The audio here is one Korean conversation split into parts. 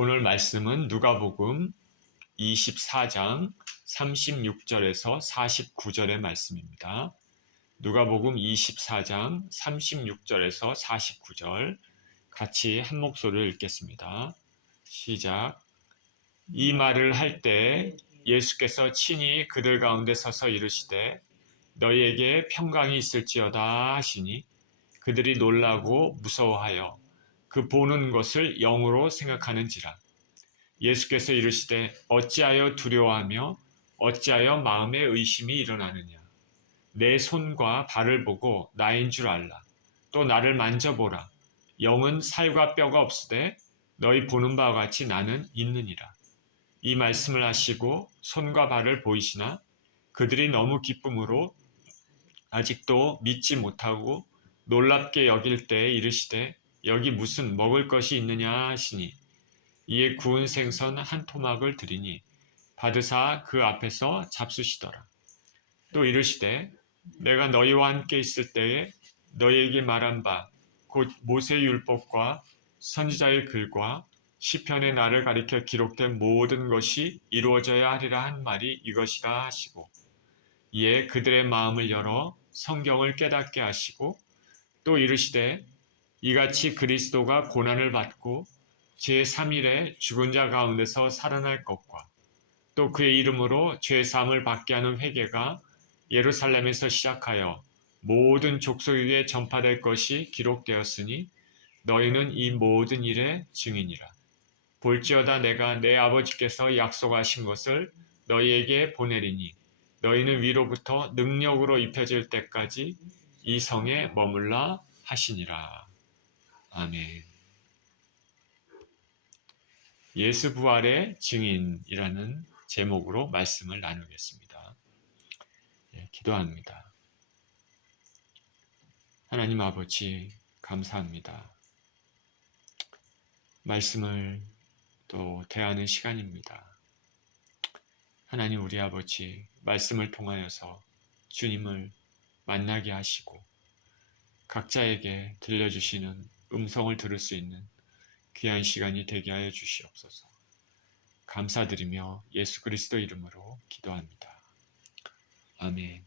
오늘 말씀은 누가복음 24장 36절에서 49절의 말씀입니다. 누가복음 24장 36절에서 49절 같이 한 목소리를 읽겠습니다. 시작. 이 말을 할 때 예수께서 친히 그들 가운데 서서 이르시되 너희에게 평강이 있을지어다 하시니 그들이 놀라고 무서워하여 그 보는 것을 영으로 생각하는지라. 예수께서 이르시되 어찌하여 두려워하며 어찌하여 마음에 의심이 일어나느냐. 내 손과 발을 보고 나인 줄 알라. 또 나를 만져보라. 영은 살과 뼈가 없으되 너희 보는 바와 같이 나는 있느니라. 이 말씀을 하시고 손과 발을 보이시나 그들이 너무 기쁨으로 아직도 믿지 못하고 놀랍게 여길 때에 이르시되 여기 무슨 먹을 것이 있느냐 하시니 이에 구운 생선 한 토막을 드리니 받으사 그 앞에서 잡수시더라. 또 이르시되 내가 너희와 함께 있을 때에 너희에게 말한 바 곧 모세의 율법과 선지자의 글과 시편의 나를 가리켜 기록된 모든 것이 이루어져야 하리라 한 말이 이것이라 하시고 이에 그들의 마음을 열어 성경을 깨닫게 하시고 또 이르시되 이같이 그리스도가 고난을 받고 제3일에 죽은 자 가운데서 살아날 것과 또 그의 이름으로 죄사함을 받게 하는 회개가 예루살렘에서 시작하여 모든 족속에게 전파될 것이 기록되었으니 너희는 이 모든 일의 증인이라. 볼지어다 내가 내 아버지께서 약속하신 것을 너희에게 보내리니 너희는 위로부터 능력으로 입혀질 때까지 이 성에 머물라 하시니라. 아멘. 예수 부활의 증인이라는 제목으로 말씀을 나누겠습니다. 기도합니다. 하나님 아버지 감사합니다. 말씀을 또 대하는 시간입니다. 하나님 우리 아버지 말씀을 통하여서 주님을 만나게 하시고 각자에게 들려주시는 음성을 들을 수 있는 귀한 시간이 되게 하여 주시옵소서. 감사드리며 예수 그리스도 이름으로 기도합니다. 아멘.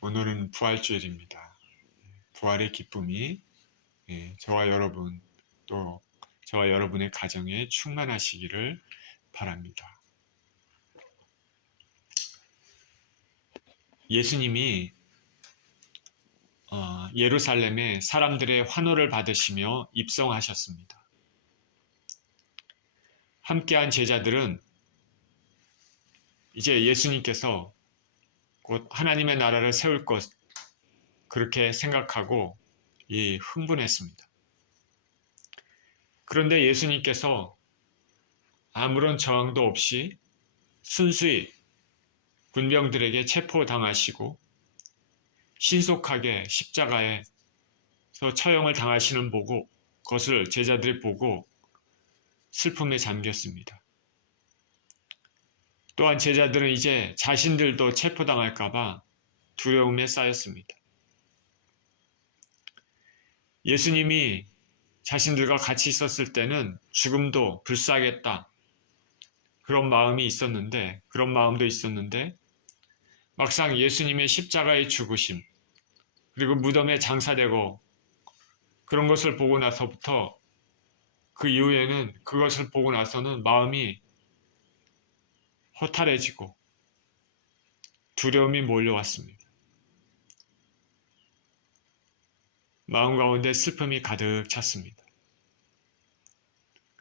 오늘은 부활주일입니다. 부활의 기쁨이 저와 여러분 또 저와 여러분의 가정에 충만하시기를 바랍니다. 예수님이 예루살렘에 사람들의 환호를 받으시며 입성하셨습니다. 함께한 제자들은 이제 예수님께서 곧 하나님의 나라를 세울 것 그렇게 생각하고 흥분했습니다. 그런데 예수님께서 아무런 저항도 없이 순수히 군병들에게 체포당하시고 신속하게 십자가에서 처형을 당하시는 보고 그것을 제자들이 보고 슬픔에 잠겼습니다. 또한 제자들은 이제 자신들도 체포당할까봐 두려움에 쌓였습니다. 예수님이 자신들과 같이 있었을 때는 죽음도 불사하겠다 그런 마음도 있었는데 막상 예수님의 십자가의 죽으심 그리고 무덤에 장사되고 그런 것을 보고 나서부터 그 이후에는 그것을 보고 나서는 마음이 허탈해지고 두려움이 몰려왔습니다. 마음 가운데 슬픔이 가득 찼습니다.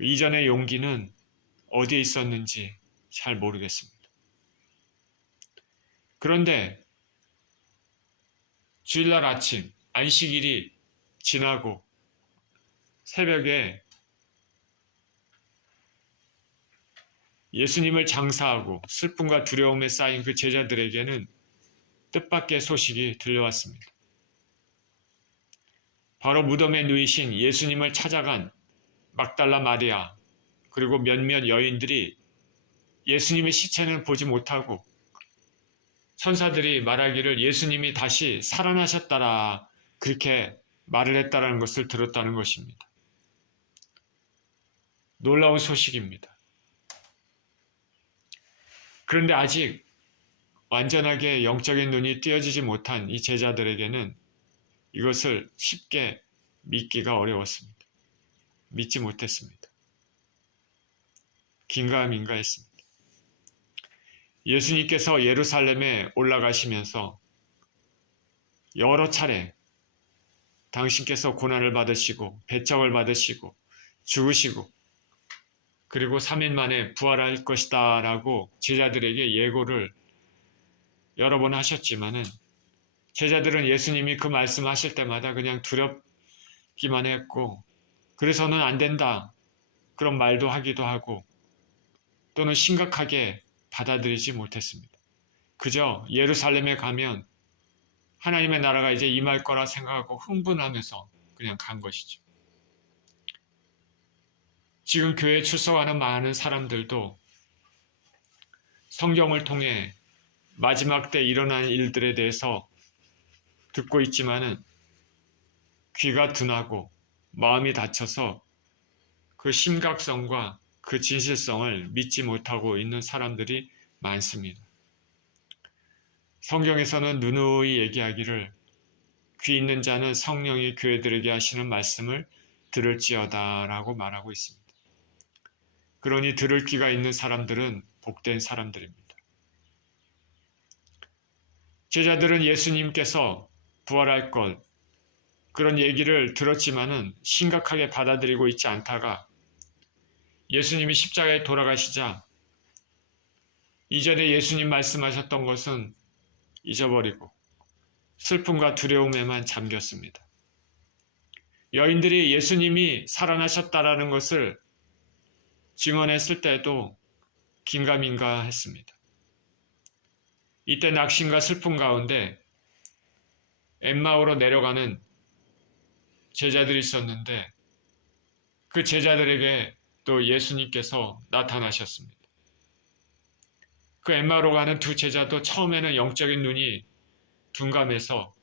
이전의 용기는 어디에 있었는지 잘 모르겠습니다. 그런데 주일날 아침 안식일이 지나고 새벽에 예수님을 장사하고 슬픔과 두려움에 쌓인 그 제자들에게는 뜻밖의 소식이 들려왔습니다. 바로 무덤에 누이신 예수님을 찾아간 막달라 마리아 그리고 몇몇 여인들이 예수님의 시체는 보지 못하고 천사들이 말하기를 예수님이 다시 살아나셨다라 그렇게 말을 했다는 것을 들었다는 것입니다. 놀라운 소식입니다. 그런데 아직 완전하게 영적인 눈이 띄어지지 못한 이 제자들에게는 이것을 쉽게 믿기가 어려웠습니다. 믿지 못했습니다. 긴가민가했습니다. 예수님께서 예루살렘에 올라가시면서 여러 차례 당신께서 고난을 받으시고 배척을 받으시고 죽으시고 그리고 3일 만에 부활할 것이다 라고 제자들에게 예고를 여러 번 하셨지만은 제자들은 예수님이 그 말씀하실 때마다 그냥 두렵기만 했고 그래서는 안 된다 그런 말도 하기도 하고 또는 심각하게 받아들이지 못했습니다. 그저 예루살렘에 가면 하나님의 나라가 이제 임할 거라 생각하고 흥분하면서 그냥 간 것이죠. 지금 교회에 출석하는 많은 사람들도 성경을 통해 마지막 때 일어날 일들에 대해서 듣고 있지만은 귀가 둔하고 마음이 다쳐서 그 심각성과 그 진실성을 믿지 못하고 있는 사람들이 많습니다. 성경에서는 누누이 얘기하기를 귀 있는 자는 성령이 교회들에게 하시는 말씀을 들을지어다 라고 말하고 있습니다. 그러니 들을 귀가 있는 사람들은 복된 사람들입니다. 제자들은 예수님께서 부활할 것 그런 얘기를 들었지만은 심각하게 받아들이고 있지 않다가 예수님이 십자가에 돌아가시자 이전에 예수님 말씀하셨던 것은 잊어버리고 슬픔과 두려움에만 잠겼습니다. 여인들이 예수님이 살아나셨다라는 것을 증언했을 때도 긴가민가 했습니다. 이때 낙심과 슬픔 가운데 엠마오로 내려가는 제자들이 있었는데 그 제자들에게 또 예수님께서 나타나셨습니다. 그 엠마오로 가는 두 제자도 처음에는 영적인 눈이 둔감해서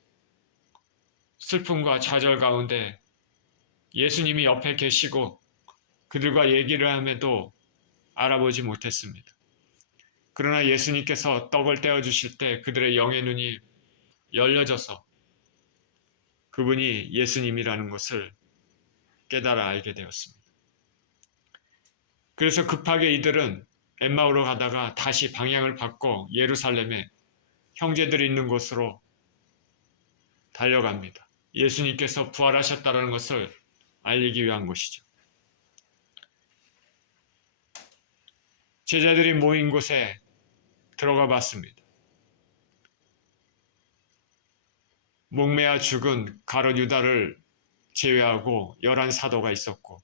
슬픔과 좌절 가운데 예수님이 옆에 계시고 그들과 얘기를 함에도 알아보지 못했습니다. 그러나 예수님께서 떡을 떼어주실 때 그들의 영의 눈이 열려져서 그분이 예수님이라는 것을 깨달아 알게 되었습니다. 그래서 급하게 이들은 엠마오로 가다가 다시 방향을 바꿔 예루살렘에 형제들이 있는 곳으로 달려갑니다. 예수님께서 부활하셨다는 것을 알리기 위한 것이죠. 제자들이 모인 곳에 들어가 봤습니다. 목매아 죽은 가룟 유다를 제외하고 11사도가 있었고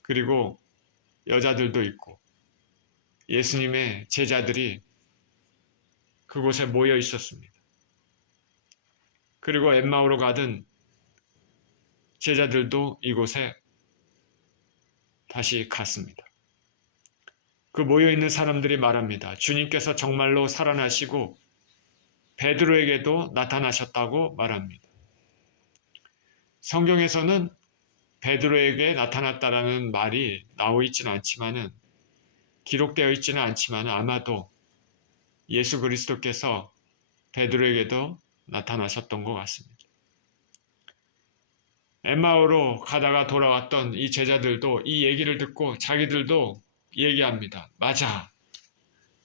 그리고 여자들도 있고 예수님의 제자들이 그곳에 모여 있었습니다. 그리고 엠마오로 가던 제자들도 이곳에 다시 갔습니다. 그 모여있는 사람들이 말합니다. 주님께서 정말로 살아나시고 베드로에게도 나타나셨다고 말합니다. 성경에서는 베드로에게 나타났다라는 말이 나와 있지는 않지만은 기록되어 있지는 않지만 아마도 예수 그리스도께서 베드로에게도 나타나셨던 것 같습니다. 엠마오로 가다가 돌아왔던 이 제자들도 이 얘기를 듣고 자기들도 얘기합니다. 맞아.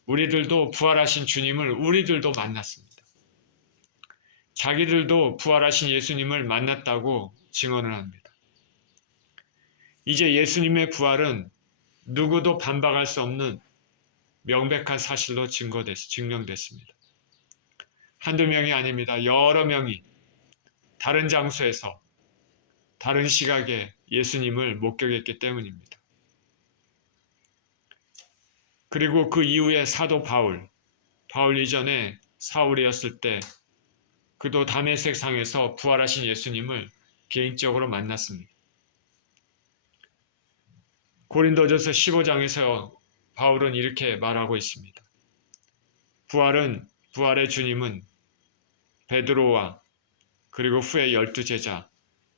우리들도 부활하신 주님을 우리들도 만났습니다. 자기들도 부활하신 예수님을 만났다고 증언을 합니다. 이제 예수님의 부활은 누구도 반박할 수 없는 명백한 사실로 증명됐습니다. 한두 명이 아닙니다. 여러 명이 다른 장소에서 다른 시각에 예수님을 목격했기 때문입니다. 그리고 그 이후에 사도 바울 이전에 사울이었을 때 그도 다메섹 상에서 부활하신 예수님을 개인적으로 만났습니다. 고린도전서 15장에서 바울은 이렇게 말하고 있습니다. 부활의 주님은 베드로와 그리고 후에 12제자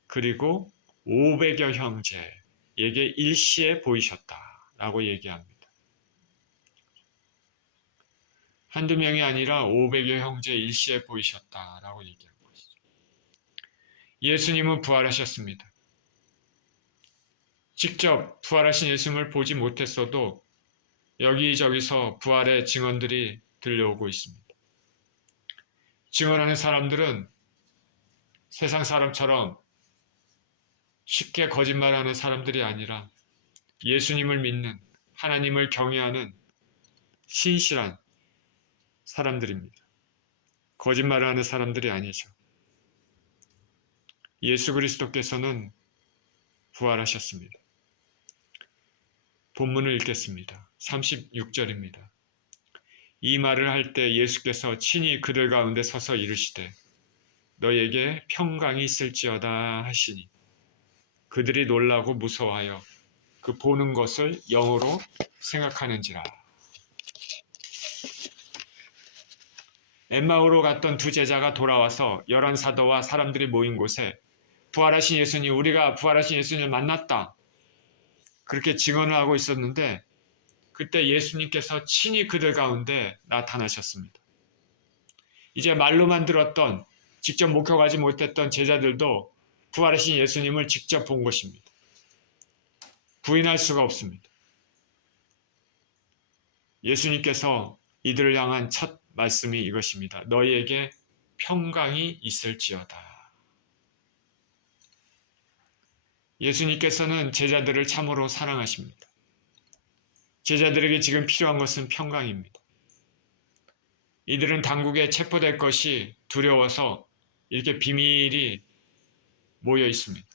그리고 500여 형제에게 일시에 보이셨다라고 얘기합니다. 한두 명이 아니라 500여 형제 일시에 보이셨다라고 얘기하는 것이죠. 예수님은 부활하셨습니다. 직접 부활하신 예수님을 보지 못했어도 여기저기서 부활의 증언들이 들려오고 있습니다. 증언하는 사람들은 세상 사람처럼 쉽게 거짓말하는 사람들이 아니라 예수님을 믿는, 하나님을 경외하는 신실한 사람들입니다. 거짓말을 하는 사람들이 아니죠. 예수 그리스도께서는 부활하셨습니다. 본문을 읽겠습니다. 36절입니다. 이 말을 할 때 예수께서 친히 그들 가운데 서서 이르시되 너에게 평강이 있을지어다 하시니 그들이 놀라고 무서워하여 그 보는 것을 영으로 생각하는지라. 엠마오로 갔던 두 제자가 돌아와서 열한 사도와 사람들이 모인 곳에 부활하신 예수님, 우리가 부활하신 예수님을 만났다. 그렇게 증언을 하고 있었는데 그때 예수님께서 친히 그들 가운데 나타나셨습니다. 이제 말로만 들었던, 직접 목격하지 못했던 제자들도 부활하신 예수님을 직접 본 것입니다. 부인할 수가 없습니다. 예수님께서 이들을 향한 첫 말씀이 이것입니다. 너희에게 평강이 있을지어다. 예수님께서는 제자들을 참으로 사랑하십니다. 제자들에게 지금 필요한 것은 평강입니다. 이들은 당국에 체포될 것이 두려워서 이렇게 비밀이 모여 있습니다.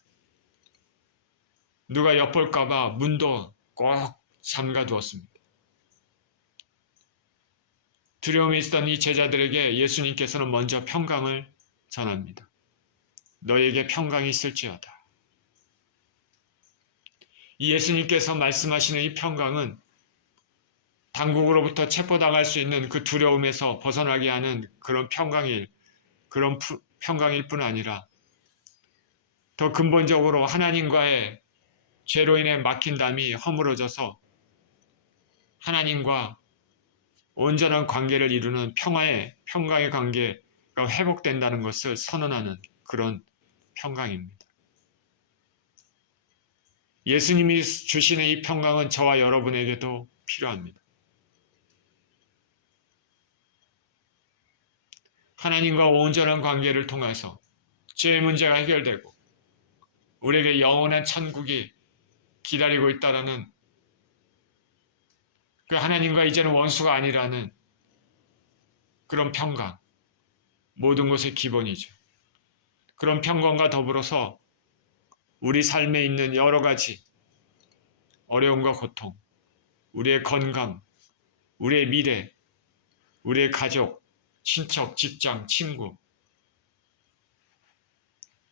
누가 엿볼까봐 문도 꼭 잠가 두었습니다. 두려움이 있었던 이 제자들에게 예수님께서는 먼저 평강을 전합니다. 너에게 평강이 있을지어다. 이 예수님께서 말씀하시는 이 평강은 당국으로부터 체포당할 수 있는 그 두려움에서 벗어나게 하는 그런 평강일 뿐 아니라 더 근본적으로 하나님과의 죄로 인해 막힌 담이 허물어져서 하나님과 온전한 관계를 이루는 평강의 관계가 회복된다는 것을 선언하는 그런 평강입니다. 예수님이 주시는 이 평강은 저와 여러분에게도 필요합니다. 하나님과 온전한 관계를 통해서 죄의 문제가 해결되고 우리에게 영원한 천국이 기다리고 있다라는 그 하나님과 이제는 원수가 아니라는 그런 평강, 모든 것의 기본이죠. 그런 평강과 더불어서 우리 삶에 있는 여러 가지 어려움과 고통, 우리의 건강, 우리의 미래, 우리의 가족, 친척, 직장, 친구,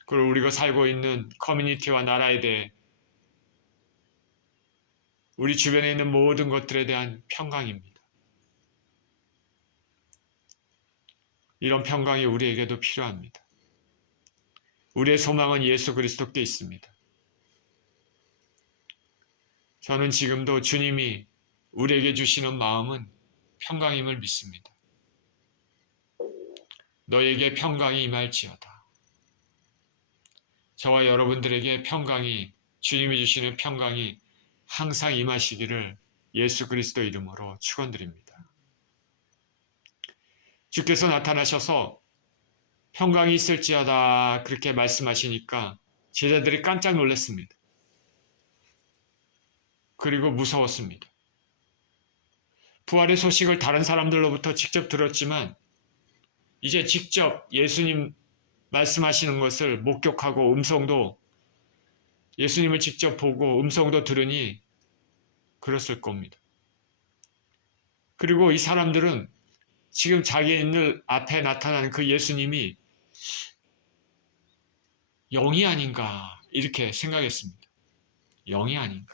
그리고 우리가 살고 있는 커뮤니티와 나라에 대해 우리 주변에 있는 모든 것들에 대한 평강입니다. 이런 평강이 우리에게도 필요합니다. 우리의 소망은 예수 그리스도께 있습니다. 저는 지금도 주님이 우리에게 주시는 마음은 평강임을 믿습니다. 너에게 평강이 임할지어다. 저와 여러분들에게 평강이, 주님이 주시는 평강이 항상 임하시기를 예수 그리스도 이름으로 축원드립니다. 주께서 나타나셔서 평강이 있을지어다 그렇게 말씀하시니까 제자들이 깜짝 놀랐습니다. 그리고 무서웠습니다. 부활의 소식을 다른 사람들로부터 직접 들었지만 이제 직접 예수님 말씀하시는 것을 목격하고 예수님을 직접 보고 음성도 들으니 그랬을 겁니다. 그리고 이 사람들은 지금 자기들 앞에 나타난 그 예수님이 영이 아닌가 이렇게 생각했습니다. 영이 아닌가.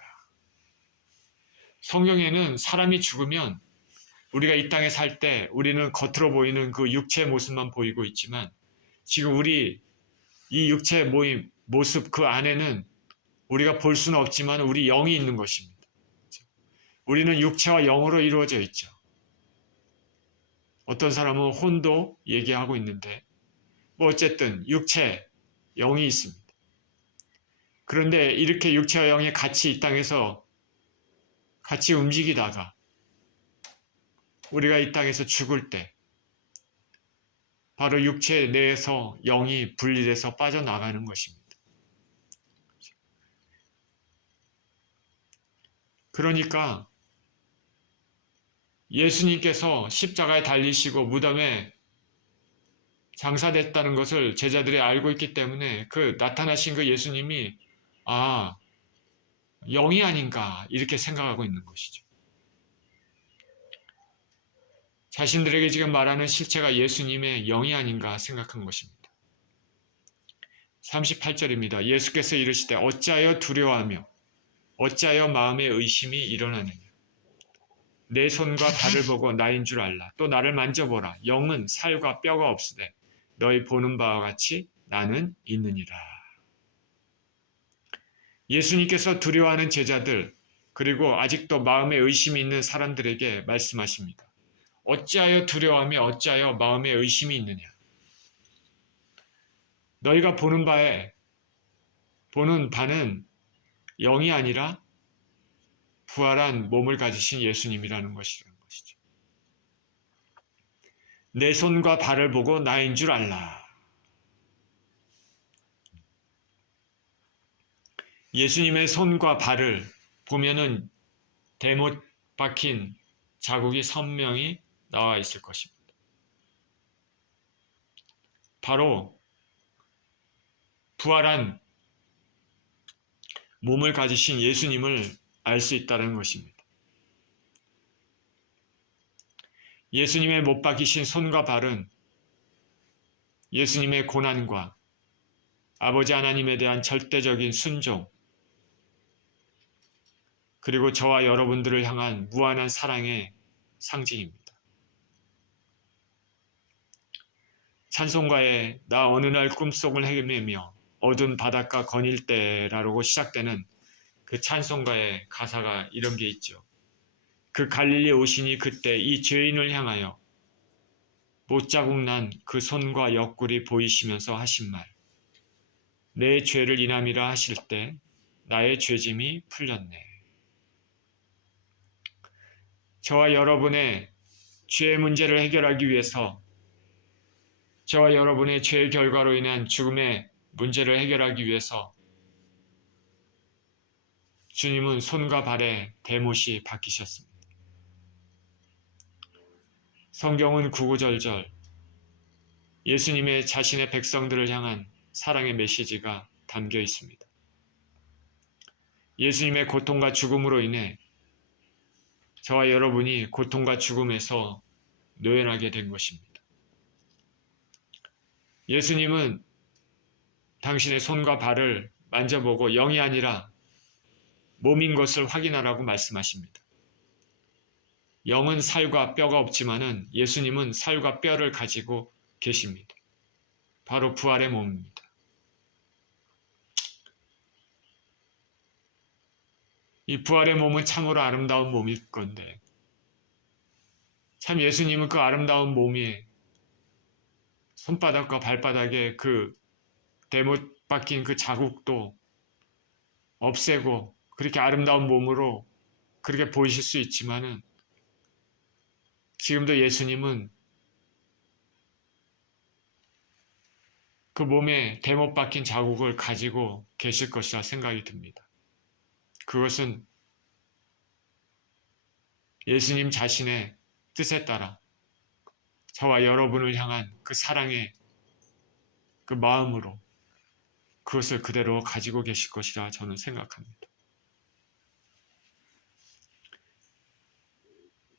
성경에는 사람이 죽으면 우리가 이 땅에 살 때 우리는 겉으로 보이는 그 육체의 모습만 보이고 있지만 지금 우리 이 육체의 모임, 모습 그 안에는 우리가 볼 수는 없지만 우리 영이 있는 것입니다. 우리는 육체와 영으로 이루어져 있죠. 어떤 사람은 혼도 얘기하고 있는데 뭐 어쨌든 육체, 영이 있습니다. 그런데 이렇게 육체와 영이 같이 이 땅에서 같이 움직이다가 우리가 이 땅에서 죽을 때 바로 육체 내에서 영이 분리돼서 빠져나가는 것입니다. 그러니까 예수님께서 십자가에 달리시고 무덤에 장사됐다는 것을 제자들이 알고 있기 때문에 그 나타나신 그 예수님이 영이 아닌가 이렇게 생각하고 있는 것이죠. 자신들에게 지금 말하는 실체가 예수님의 영이 아닌가 생각한 것입니다. 38절입니다. 예수께서 이르시되 어찌하여 두려워하며 어찌하여 마음에 의심이 일어나느냐. 내 손과 발을 보고 나인 줄 알라. 또 나를 만져보라. 영은 살과 뼈가 없으되 너희 보는 바와 같이 나는 있느니라. 예수님께서 두려워하는 제자들 그리고 아직도 마음에 의심이 있는 사람들에게 말씀하십니다. 어찌하여 두려워하며 어찌하여 마음에 의심이 있느냐. 너희가 보는 바는 영이 아니라 부활한 몸을 가지신 예수님이라는 것이라는 것이죠. 내 손과 발을 보고 나인 줄 알라. 예수님의 손과 발을 보면은 대못 박힌 자국이 선명히 나와 있을 것입니다. 바로 부활한 몸을 가지신 예수님을 알 수 있다는 것입니다. 예수님의 못 박히신 손과 발은 예수님의 고난과 아버지 하나님에 대한 절대적인 순종, 그리고 저와 여러분들을 향한 무한한 사랑의 상징입니다. 찬송가에 나 어느 날 꿈속을 헤매며 어두운 바닷가 거닐 때라고 시작되는 그 찬송가의 가사가 이런 게 있죠. 그 갈릴리 오시니 그때 이 죄인을 향하여 못자국 난 그 손과 옆구리 보이시면서 하신 말. 내 죄를 인함이라 하실 때 나의 죄짐이 풀렸네. 저와 여러분의 죄의 문제를 해결하기 위해서 저와 여러분의 죄의 결과로 인한 죽음의 문제를 해결하기 위해서 주님은 손과 발에 대못이 박히셨습니다. 성경은 구구절절 예수님의 자신의 백성들을 향한 사랑의 메시지가 담겨 있습니다. 예수님의 고통과 죽음으로 인해 저와 여러분이 고통과 죽음에서 노연하게 된 것입니다. 예수님은 당신의 손과 발을 만져보고 영이 아니라 몸인 것을 확인하라고 말씀하십니다. 영은 살과 뼈가 없지만은 예수님은 살과 뼈를 가지고 계십니다. 바로 부활의 몸입니다. 이 부활의 몸은 참으로 아름다운 몸일 건데 참 예수님은 그 아름다운 몸이 손바닥과 발바닥에 그 대못 박힌 그 자국도 없애고 그렇게 아름다운 몸으로 그렇게 보이실 수 있지만은 지금도 예수님은 그 몸에 대못 박힌 자국을 가지고 계실 것이라 생각이 듭니다. 그것은 예수님 자신의 뜻에 따라 저와 여러분을 향한 그 사랑의 그 마음으로 그것을 그대로 가지고 계실 것이라 저는 생각합니다.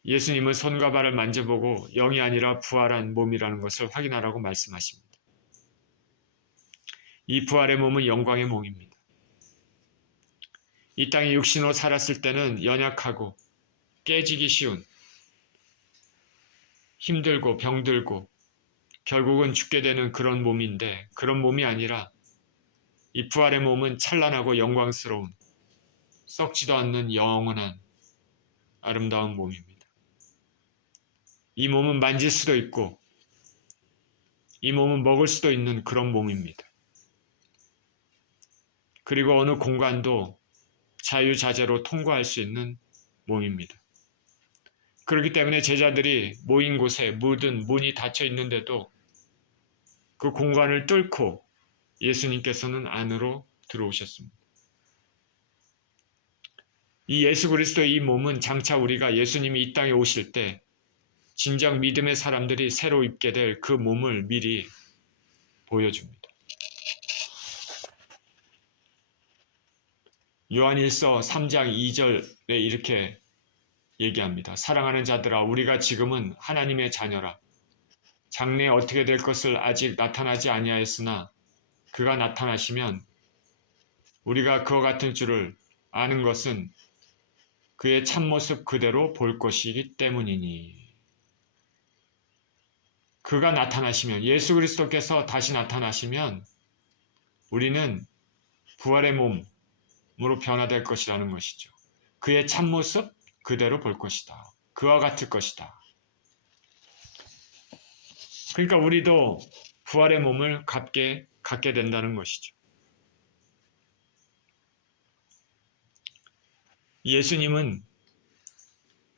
예수님은 손과 발을 만져보고 영이 아니라 부활한 몸이라는 것을 확인하라고 말씀하십니다. 이 부활의 몸은 영광의 몸입니다. 이 땅에 육신으로 살았을 때는 연약하고 깨지기 쉬운, 힘들고 병들고 결국은 죽게 되는 그런 몸인데 그런 몸이 아니라 이 부활의 몸은 찬란하고 영광스러운 썩지도 않는 영원한 아름다운 몸입니다. 이 몸은 만질 수도 있고 이 몸은 먹을 수도 있는 그런 몸입니다. 그리고 어느 공간도 자유자재로 통과할 수 있는 몸입니다. 그렇기 때문에 제자들이 모인 곳에 모든 문이 닫혀 있는데도 그 공간을 뚫고 예수님께서는 안으로 들어오셨습니다. 이 예수 그리스도의 이 몸은 장차 우리가 예수님이 이 땅에 오실 때 진정 믿음의 사람들이 새로 입게 될 그 몸을 미리 보여줍니다. 요한일서 3장 2절에 이렇게 얘기합니다. 사랑하는 자들아, 우리가 지금은 하나님의 자녀라. 장래에 어떻게 될 것을 아직 나타나지 아니하였으나 그가 나타나시면 우리가 그와 같은 줄을 아는 것은 그의 참모습 그대로 볼 것이기 때문이니. 그가 나타나시면, 예수 그리스도께서 다시 나타나시면 우리는 부활의 몸으로 변화될 것이라는 것이죠. 그의 참모습 그대로 볼 것이다. 그와 같을 것이다. 그러니까 우리도 부활의 몸을 갖게 된다는 것이죠. 예수님은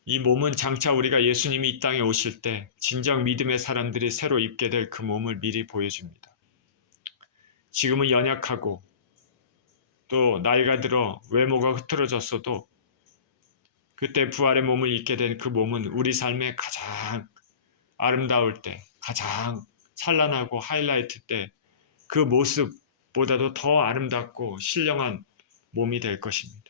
이 몸은 장차 우리가 예수님이 이 땅에 오실 때 진정 믿음의 사람들이 새로 입게 될 그 몸을 미리 보여줍니다. 지금은 연약하고 또 나이가 들어 외모가 흐트러졌어도 그때 부활의 몸을 입게 된 그 몸은 우리 삶의 가장 아름다울 때, 가장 찬란하고 하이라이트 때 그 모습보다도 더 아름답고 신령한 몸이 될 것입니다.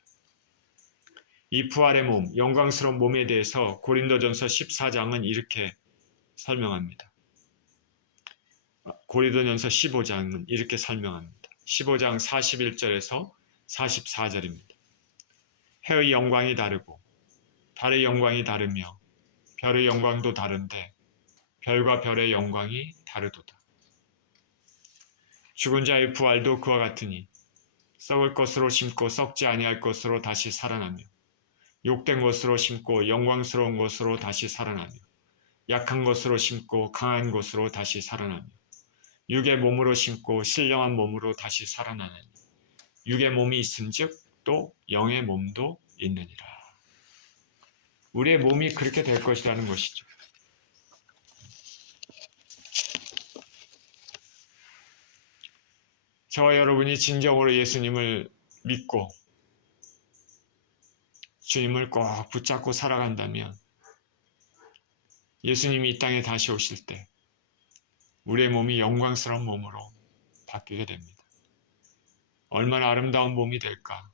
이 부활의 몸, 영광스러운 몸에 대해서 고린도전서 14장은 이렇게 설명합니다. 고린도전서 15장은 이렇게 설명합니다. 15장 41절에서 44절입니다. 해의 영광이 다르고 달의 영광이 다르며 별의 영광도 다른데 별과 별의 영광이 다르도다. 죽은 자의 부활도 그와 같으니 썩을 것으로 심고 썩지 아니할 것으로 다시 살아나며 욕된 것으로 심고 영광스러운 것으로 다시 살아나며 약한 것으로 심고 강한 것으로 다시 살아나며 육의 몸으로 심고 신령한 몸으로 다시 살아나느니 육의 몸이 있은즉 또 영의 몸도 있느니라. 우리의 몸이 그렇게 될 것이라는 것이죠. 저와 여러분이 진정으로 예수님을 믿고 주님을 꼭 붙잡고 살아간다면 예수님이 이 땅에 다시 오실 때 우리의 몸이 영광스러운 몸으로 바뀌게 됩니다. 얼마나 아름다운 몸이 될까?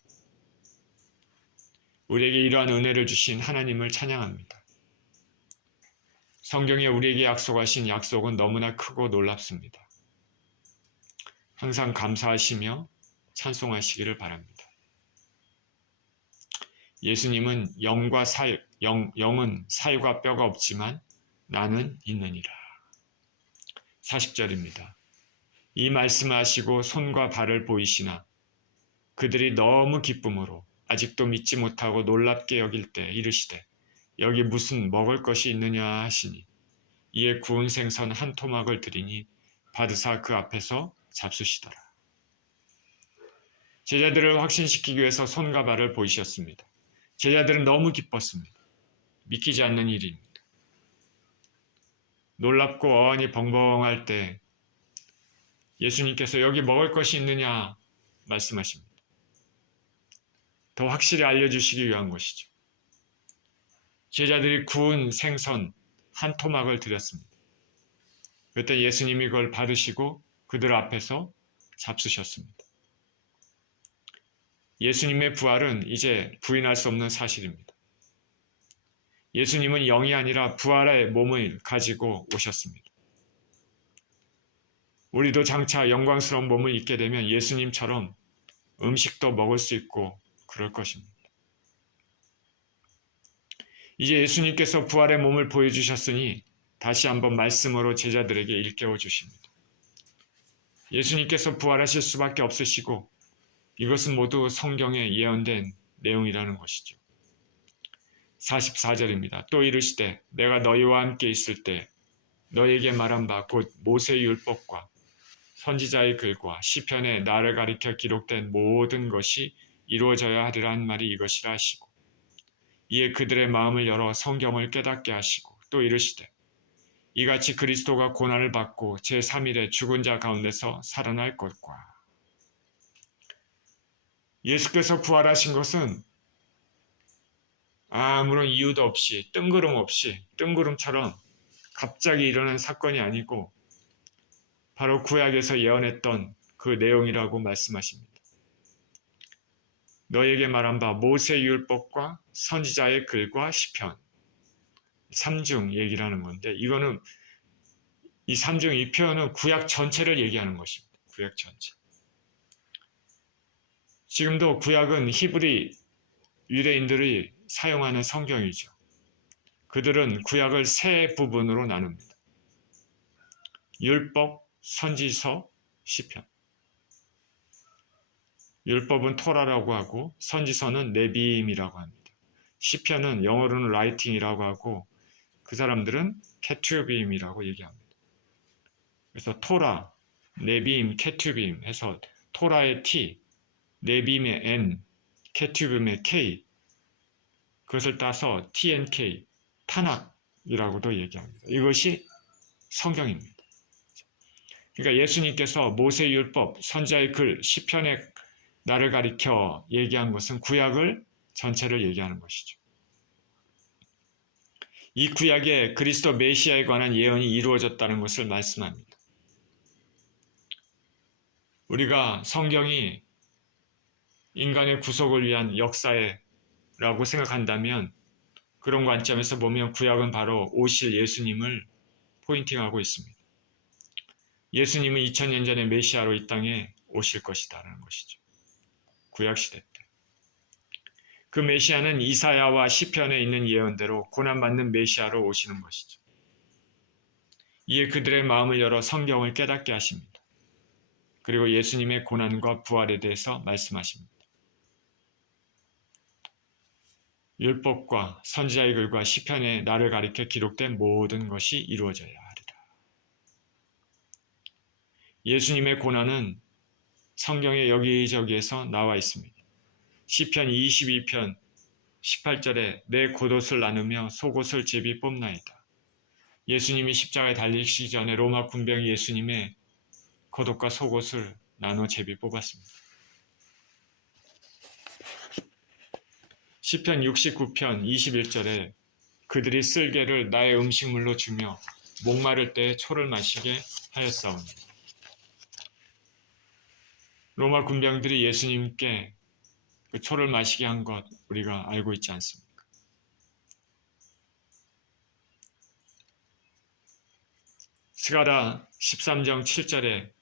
우리에게 이러한 은혜를 주신 하나님을 찬양합니다. 성경에 우리에게 약속하신 약속은 너무나 크고 놀랍습니다. 항상 감사하시며 찬송하시기를 바랍니다. 예수님은 영은 살과 뼈가 없지만 나는 있느니라. 40절입니다. 이 말씀하시고 손과 발을 보이시나 그들이 너무 기쁨으로 아직도 믿지 못하고 놀랍게 여길 때 이르시되 여기 무슨 먹을 것이 있느냐 하시니 이에 구운 생선 한 토막을 드리니 받으사 그 앞에서 잡수시더라. 제자들을 확신시키기 위해서 손과 발을 보이셨습니다. 제자들은 너무 기뻤습니다. 믿기지 않는 일입니다. 놀랍고 어안이 벙벙할 때 예수님께서 여기 먹을 것이 있느냐 말씀하십니다. 더 확실히 알려주시기 위한 것이죠. 제자들이 구운 생선 한 토막을 드렸습니다. 그때 예수님이 그걸 받으시고 그들 앞에서 잡수셨습니다. 예수님의 부활은 이제 부인할 수 없는 사실입니다. 예수님은 영이 아니라 부활의 몸을 가지고 오셨습니다. 우리도 장차 영광스러운 몸을 입게 되면 예수님처럼 음식도 먹을 수 있고 그럴 것입니다. 이제 예수님께서 부활의 몸을 보여주셨으니 다시 한번 말씀으로 제자들에게 일깨워 주십니다. 예수님께서 부활하실 수밖에 없으시고 이것은 모두 성경에 예언된 내용이라는 것이죠. 44절입니다. 또 이르시되 내가 너희와 함께 있을 때 너희에게 말한 바 곧 모세의 율법과 선지자의 글과 시편에 나를 가리켜 기록된 모든 것이 이루어져야 하리라 한 말이 이것이라 하시고 이에 그들의 마음을 열어 성경을 깨닫게 하시고 또 이르시되 이같이 그리스도가 고난을 받고 제3일에 죽은 자 가운데서 살아날 것과 예수께서 부활하신 것은 아무런 이유도 없이 뜬구름처럼 갑자기 일어난 사건이 아니고 바로 구약에서 예언했던 그 내용이라고 말씀하십니다. 너에게 말한 바 모세 율법과 선지자의 글과 시편 3중 얘기를 하는 건데 이거는 이 3중 이 표현은 구약 전체를 얘기하는 것입니다. 구약 전체. 지금도 구약은 히브리 유대인들이 사용하는 성경이죠. 그들은 구약을 세 부분으로 나눕니다. 율법, 선지서, 시편. 율법은 토라라고 하고 선지서는 네비임이라고 합니다. 시편은 영어로는 라이팅이라고 하고 그 사람들은 케투빔이라고 얘기합니다. 그래서 토라, 네비임, 케투빔 해서 토라의 T, 네비임의 N, 케투빔의 K 그것을 따서 TNK, 타낙이라고도 얘기합니다. 이것이 성경입니다. 그러니까 예수님께서 모세율법, 선지자의 글, 시편에 나를 가리켜 얘기한 것은 구약을 전체를 얘기하는 것이죠. 이 구약에 그리스도 메시아에 관한 예언이 이루어졌다는 것을 말씀합니다. 우리가 성경이 인간의 구속을 위한 역사라고 생각한다면 그런 관점에서 보면 구약은 바로 오실 예수님을 포인팅하고 있습니다. 예수님은 2000년 전에 메시아로 이 땅에 오실 것이다라는 것이죠. 구약시대 때. 그 메시아는 이사야와 시편에 있는 예언대로 고난받는 메시아로 오시는 것이죠. 이에 그들의 마음을 열어 성경을 깨닫게 하십니다. 그리고 예수님의 고난과 부활에 대해서 말씀하십니다. 율법과 선지자의 글과 시편에 나를 가리켜 기록된 모든 것이 이루어져야 하리라. 예수님의 고난은 성경의 여기저기에서 나와 있습니다. 시편 22편 18절에 내 겉옷을 나누며 속옷을 제비 뽑나이다. 예수님이 십자가에 달리시기 전에 로마 군병이 예수님의 겉옷과 속옷을 나눠 제비 뽑았습니다. 시편 69편 21절에 그들이 쓸개를 나의 음식물로 주며 목마를 때에 초를 마시게 하였사오니 로마 군병들이 예수님께 그 초를 마시게 한 것 우리가 알고 있지 않습니까? 스가랴 13장 7절에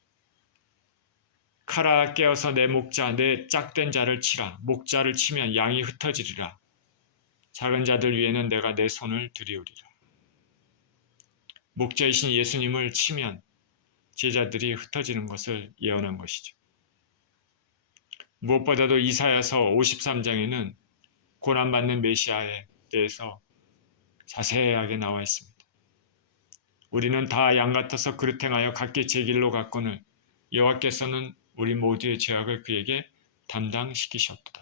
칼아 깨어서 내 목자 내 짝된 자를 치라. 목자를 치면 양이 흩어지리라. 작은 자들 위에는 내가 내 손을 들이우리라. 목자이신 예수님을 치면 제자들이 흩어지는 것을 예언한 것이죠. 무엇보다도 이사야서 53장에는 고난받는 메시아에 대해서 자세하게 나와 있습니다. 우리는 다 양 같아서 그릇 행하여 각기 제 길로 갔거늘 여호와께서는 우리 모두의 죄악을 그에게 담당시키셨도다.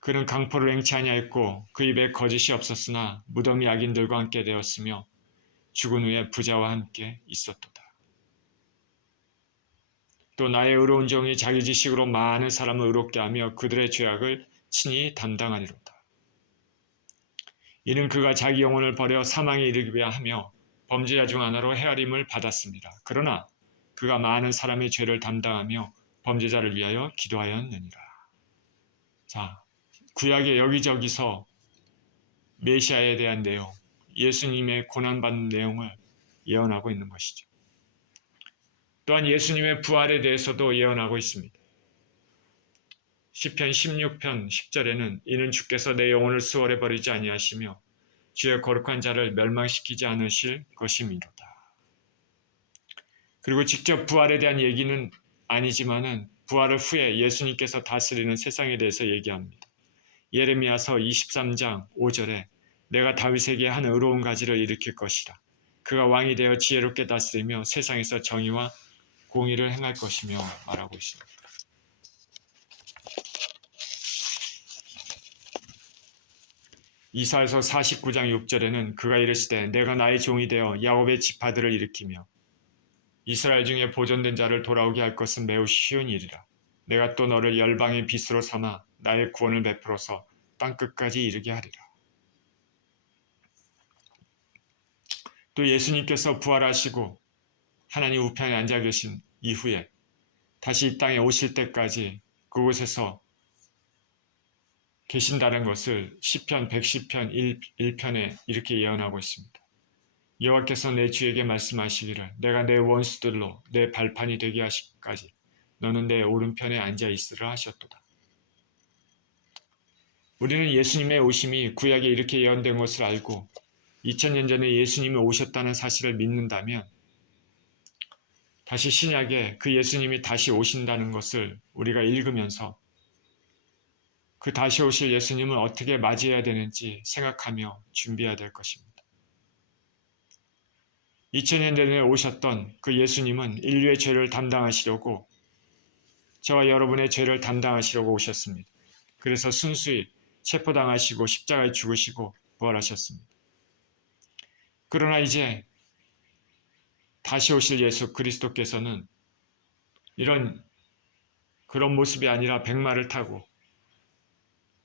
그는 강포를 행치 아니하였고 그 입에 거짓이 없었으나 무덤이 악인들과 함께 되었으며 죽은 후에 부자와 함께 있었도다. 또 나의 의로운 종이 자기 지식으로 많은 사람을 의롭게 하며 그들의 죄악을 친히 담당하리로다. 이는 그가 자기 영혼을 버려 사망에 이르게 하며 범죄자 중 하나로 헤아림을 받았습니다. 그러나 그가 많은 사람의 죄를 담당하며 범죄자를 위하여 기도하였느니라. 자, 구약의 여기저기서 메시아에 대한 내용, 예수님의 고난받는 내용을 예언하고 있는 것이죠. 또한 예수님의 부활에 대해서도 예언하고 있습니다. 시편 16편 10절에는 이는 주께서 내 영혼을 수월해 버리지 아니하시며 주의 거룩한 자를 멸망시키지 않으실 것임이로다. 그리고 직접 부활에 대한 얘기는 아니지만은 부활 후에 예수님께서 다스리는 세상에 대해서 얘기합니다. 예레미야서 23장 5절에 내가 다윗에게 한 의로운 가지를 일으킬 것이라. 그가 왕이 되어 지혜롭게 다스리며 세상에서 정의와 공의를 행할 것이며 말하고 있습니다. 이사야서 49장 6절에는 그가 이르시되 내가 나의 종이 되어 야곱의 지파들을 일으키며 이스라엘 중에 보존된 자를 돌아오게 할 것은 매우 쉬운 일이라. 내가 또 너를 열방의 빛으로 삼아 나의 구원을 베풀어서 땅끝까지 이르게 하리라. 또 예수님께서 부활하시고 하나님 우편에 앉아 계신 이후에 다시 이 땅에 오실 때까지 그곳에서 계신다는 것을 시편 110편 1편에 이렇게 예언하고 있습니다. 여호와께서 내 주에게 말씀하시기를 내가 내 원수들로 내 발판이 되게 하시기까지 너는 내 오른편에 앉아 있으라 하셨도다. 우리는 예수님의 오심이 구약에 이렇게 예언된 것을 알고 2000년 전에 예수님이 오셨다는 사실을 믿는다면 다시 신약에 그 예수님이 다시 오신다는 것을 우리가 읽으면서 그 다시 오실 예수님을 어떻게 맞이해야 되는지 생각하며 준비해야 될 것입니다. 2000년 전에 오셨던 그 예수님은 인류의 죄를 담당하시려고 저와 여러분의 죄를 담당하시려고 오셨습니다. 그래서 순수히 체포당하시고 십자가에 죽으시고 부활하셨습니다. 그러나 이제 다시 오실 예수 그리스도께서는 그런 모습이 아니라 백마를 타고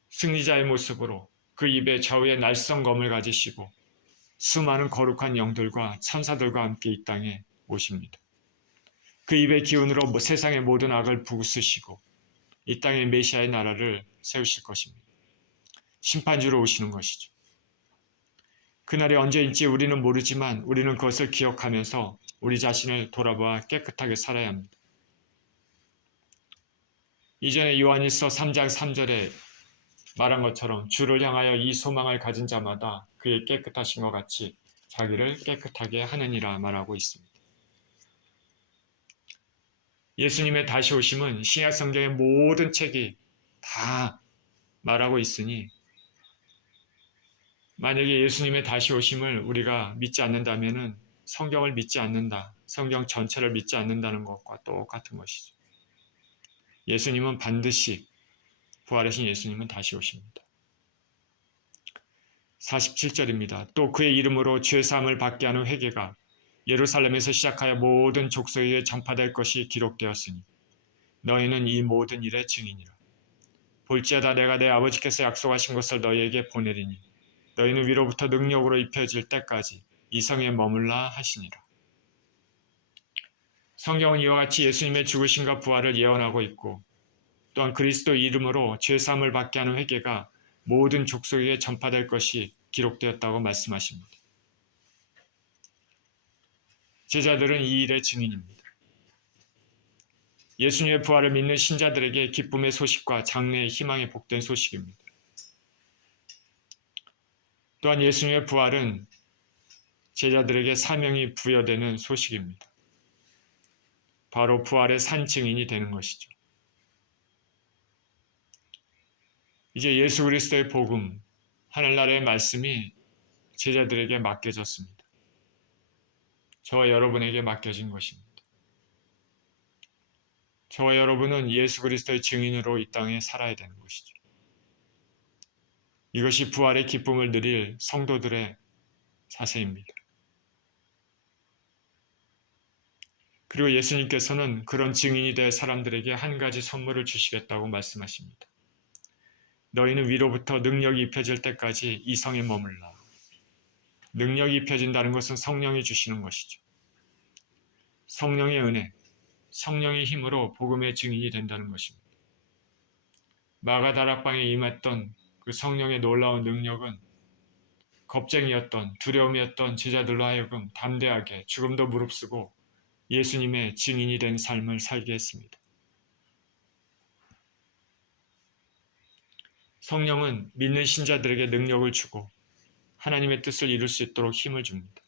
승리자의 모습으로 그 입에 좌우에 날쌘 검을 가지시고 수많은 거룩한 영들과 천사들과 함께 이 땅에 오십니다. 그 입의 기운으로 세상의 모든 악을 부수시고 이 땅에 메시아의 나라를 세우실 것입니다. 심판주로 오시는 것이죠. 그날이 언제인지 우리는 모르지만 우리는 그것을 기억하면서 우리 자신을 돌아보아 깨끗하게 살아야 합니다. 이전에 요한일서 3장 3절에 말한 것처럼 주를 향하여 이 소망을 가진 자마다 그의 깨끗하신 것 같이 자기를 깨끗하게 하느니라 말하고 있습니다. 예수님의 다시 오심은 신약 성경의 모든 책이 다 말하고 있으니 만약에 예수님의 다시 오심을 우리가 믿지 않는다면 성경을 믿지 않는다, 성경 전체를 믿지 않는다는 것과 똑같은 것이죠. 예수님은 반드시 부활하신 예수님은 다시 오십니다. 47절입니다. 또 그의 이름으로 죄사함을 받게 하는 회개가 예루살렘에서 시작하여 모든 족속에게 전파될 것이 기록되었으니 너희는 이 모든 일의 증인이라. 볼지어다 내가 내 아버지께서 약속하신 것을 너희에게 보내리니 너희는 위로부터 능력으로 입혀질 때까지 이 성에 머물라 하시니라. 성경은 이와 같이 예수님의 죽으심과 부활을 예언하고 있고 또한 그리스도 이름으로 죄사함을 받게 하는 회개가 모든 족속에게 전파될 것이 기록되었다고 말씀하십니다. 제자들은 이 일의 증인입니다. 예수님의 부활을 믿는 신자들에게 기쁨의 소식과 장래의 희망의 복된 소식입니다. 또한 예수님의 부활은 제자들에게 사명이 부여되는 소식입니다. 바로 부활의 산 증인이 되는 것이죠. 이제 예수 그리스도의 복음, 하늘나라의 말씀이 제자들에게 맡겨졌습니다. 저와 여러분에게 맡겨진 것입니다. 저와 여러분은 예수 그리스도의 증인으로 이 땅에 살아야 되는 것이죠. 이것이 부활의 기쁨을 누릴 성도들의 자세입니다. 그리고 예수님께서는 그런 증인이 될 사람들에게 한 가지 선물을 주시겠다고 말씀하십니다. 너희는 위로부터 능력이 입혀질 때까지 이 성에 머물라. 능력이 입혀진다는 것은 성령이 주시는 것이죠. 성령의 은혜, 성령의 힘으로 복음의 증인이 된다는 것입니다. 마가다락방에 임했던 그 성령의 놀라운 능력은 겁쟁이였던 두려움이었던 제자들로 하여금 담대하게 죽음도 무릅쓰고 예수님의 증인이 된 삶을 살게 했습니다. 성령은 믿는 신자들에게 능력을 주고 하나님의 뜻을 이룰 수 있도록 힘을 줍니다.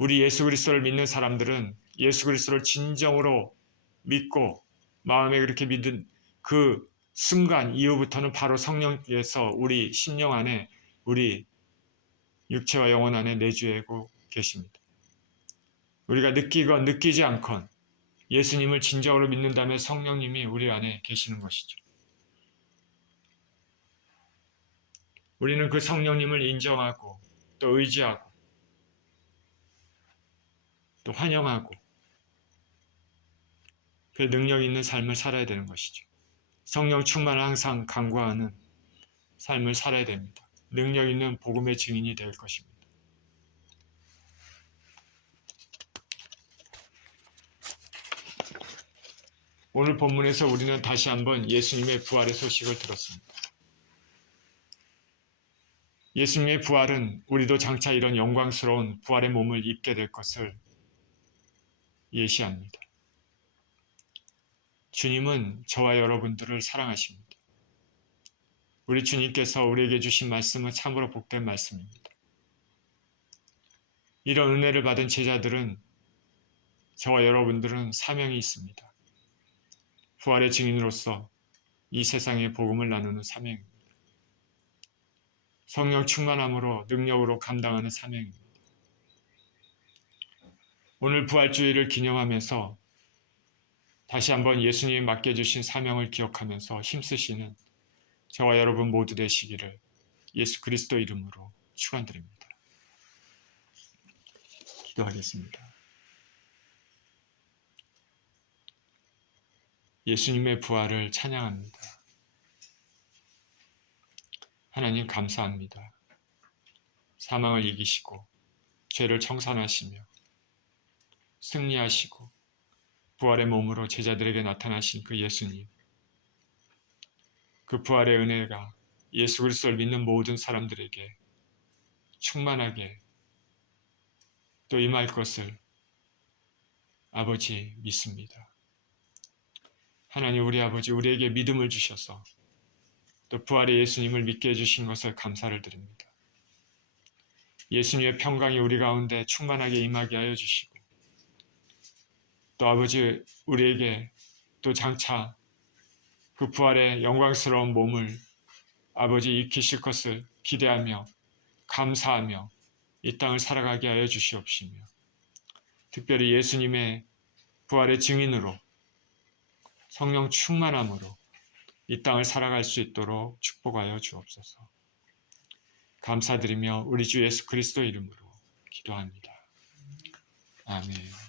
우리 예수 그리스도를 믿는 사람들은 예수 그리스도를 진정으로 믿고 마음에 그렇게 믿은 그 순간 이후부터는 바로 성령께서 우리 심령 안에, 우리 육체와 영혼 안에 내주하고 계십니다. 우리가 느끼건 느끼지 않건 예수님을 진정으로 믿는다면 성령님이 우리 안에 계시는 것이죠. 우리는 그 성령님을 인정하고 또 의지하고 또 환영하고 그 능력 있는 삶을 살아야 되는 것이죠. 성령 충만을 항상 간구하는 삶을 살아야 됩니다. 능력 있는 복음의 증인이 될 것입니다. 오늘 본문에서 우리는 다시 한번 예수님의 부활의 소식을 들었습니다. 예수님의 부활은 우리도 장차 이런 영광스러운 부활의 몸을 입게 될 것을 예시합니다. 주님은 저와 여러분들을 사랑하십니다. 우리 주님께서 우리에게 주신 말씀은 참으로 복된 말씀입니다. 이런 은혜를 받은 제자들은, 저와 여러분들은 사명이 있습니다. 부활의 증인으로서 이 세상에 복음을 나누는 사명입니다. 성령 충만함으로 능력으로 감당하는 사명입니다. 오늘 부활주의를 기념하면서 다시 한번 예수님이 맡겨주신 사명을 기억하면서 힘쓰시는 저와 여러분 모두 되시기를 예수 그리스도 이름으로 축원드립니다. 기도하겠습니다. 예수님의 부활을 찬양합니다. 하나님 감사합니다. 사망을 이기시고 죄를 청산하시며 승리하시고 부활의 몸으로 제자들에게 나타나신 그 예수님, 그 부활의 은혜가 예수 그리스도를 믿는 모든 사람들에게 충만하게 또 임할 것을 아버지 믿습니다. 하나님 우리 아버지, 우리에게 믿음을 주셔서 또 부활의 예수님을 믿게 해주신 것을 감사를 드립니다. 예수님의 평강이 우리 가운데 충만하게 임하게 하여 주시고 또 아버지 우리에게 또 장차 그 부활의 영광스러운 몸을 아버지 익히실 것을 기대하며 감사하며 이 땅을 살아가게 하여 주시옵시며 특별히 예수님의 부활의 증인으로 성령 충만함으로 이 땅을 살아갈 수 있도록 축복하여 주옵소서. 감사드리며 우리 주 예수 그리스도 이름으로 기도합니다. 아멘.